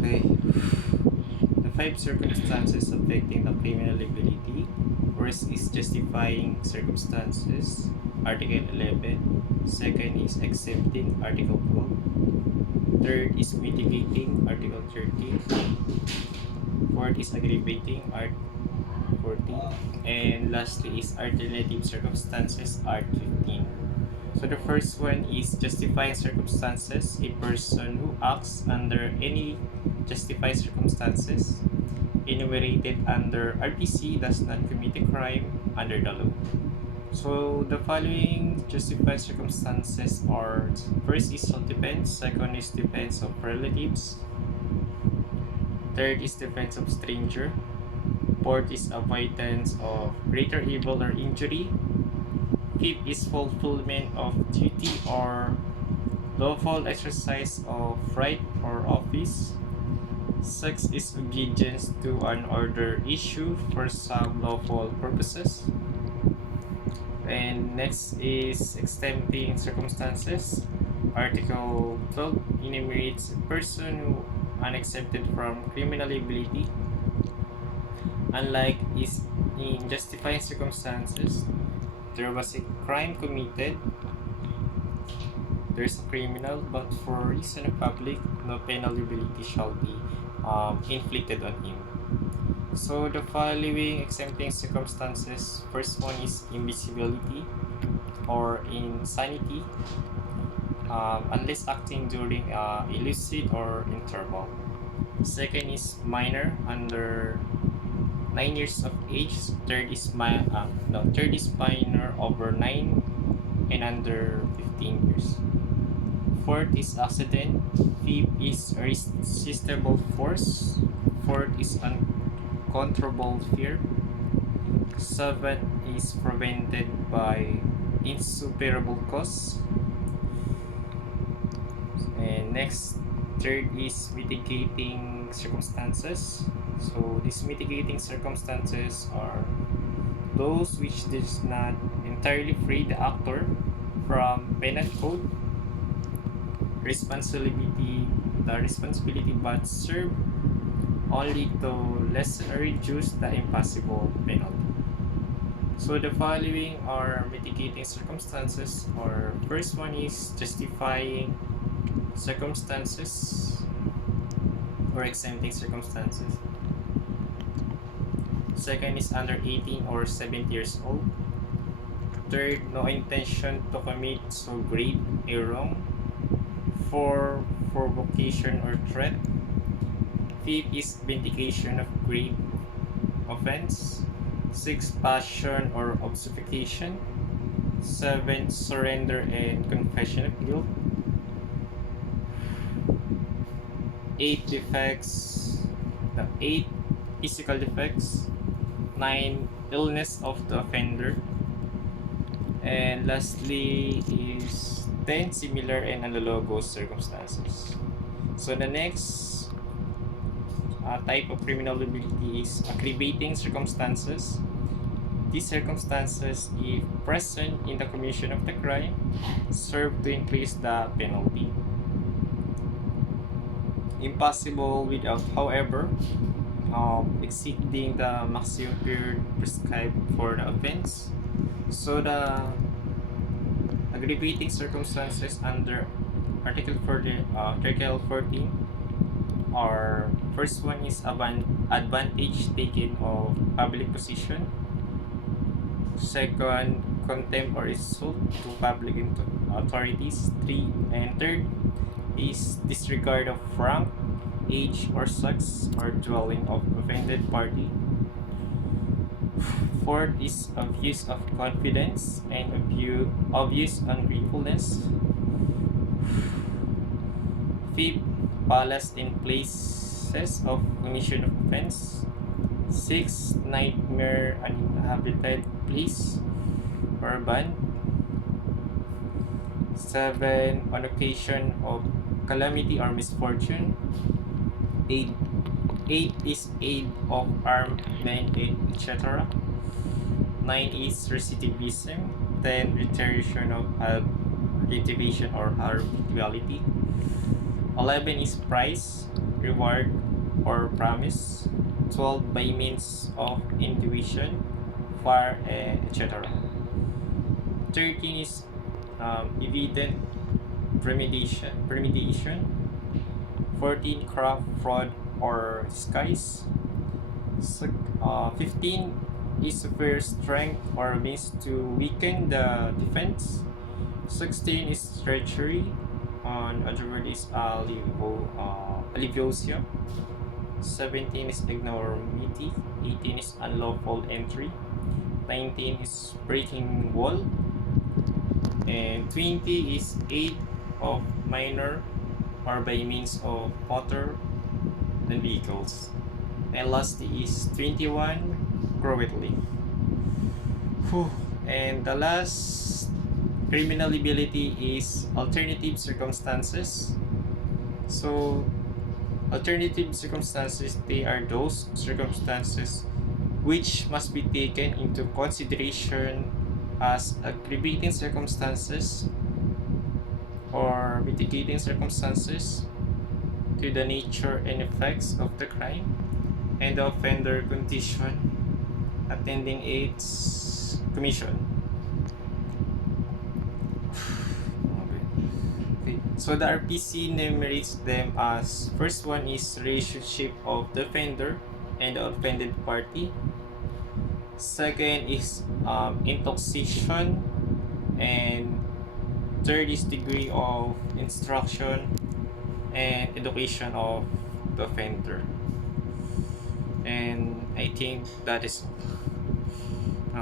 Okay. The five circumstances affecting the criminal liability. First is justifying circumstances, Article 11. Second is exempting, Article 12. Third is mitigating, Article 13. Fourth is aggravating, Art 14. And lastly is alternative circumstances, Art 15. So the first one is justifying circumstances. A person who acts under any justified circumstances enumerated under RPC does not commit a crime under the law. So the following justified circumstances are: first is self-defense, second is defense of relatives, third is defense of stranger, fourth is avoidance of greater evil or injury, fifth is fulfillment of duty or lawful exercise of right or office, sixth is obedience to an order issued for some lawful purposes, and next is exempting circumstances. Article 12 enumerates a person who unexempted from criminal liability. Unlike is in justifying circumstances, there was a crime committed, there's a criminal, but for reason of public, no penal liability shall be inflicted on him. So the following exempting circumstances, first one is invisibility or insanity, unless acting during illicit or interval. Second is minor under 9 years of age. Third is minor over 9 and under 15 years. Fourth is accident. Fifth is irresistible force. Fourth is uncontrollable fear. Seventh is prevented by insuperable cause. And next, third is mitigating circumstances. So these mitigating circumstances are those which does not entirely free the actor from penal code responsibility but serve only to lessen or reduce the impossible penalty. So the following are mitigating circumstances, or first one is justifying circumstances or exempting circumstances. Second is under 18 or 70 years old. Third, no intention to commit so grave a wrong. For provocation or threat. Fifth is vindication of grave offense. Sixth, passion or obfuscation. Seventh, surrender and confession of guilt. Eight, physical defects. 9, illness of the offender. And lastly is 10, similar and analogous circumstances. So the next type of criminal liability is aggravating circumstances. These circumstances, if present in the commission of the crime, serve to increase the penalty. Impossible without, however, exceeding the maximum period prescribed for the offense. So the aggravating circumstances under Article 14 are: first one is advantage taken of public position. Second, contempt or insult to public authorities. Third is disregard of rank, age or sex or dwelling of offended party. Fourth is abuse of confidence and obvious ungratefulness. Fifth, palace in places of commission of offense. Sixth, nightmare uninhabited place or ban. Seven, on occasion of calamity or misfortune. Eight is aid of armed men, etc. 9 is recidivism. 10, reiteration of habituation or habituality. 11 is price. reward or promise. 12 by means of intuition, fire, etc. 13 is evident premeditation. 14 craft, fraud, or disguise. 15 is severe strength or means to weaken the defense. 16 is treachery. On other word is aliviosia. 17 is ignoramity. 18 is unlawful entry. 19 is breaking wall. And 20 is aid of minor or by means of motor and vehicles. And last is 21 cruelty. And the last criminal liability is alternative circumstances. So alternative circumstances, they are those circumstances which must be taken into consideration as aggravating circumstances or mitigating circumstances to the nature and effects of the crime and the offender condition attending its commission. Okay. So the RPC enumerates them as first one is relationship of the offender and the offended party. Second is intoxication, and third is degree of instruction and education of the offender. And I think that is all.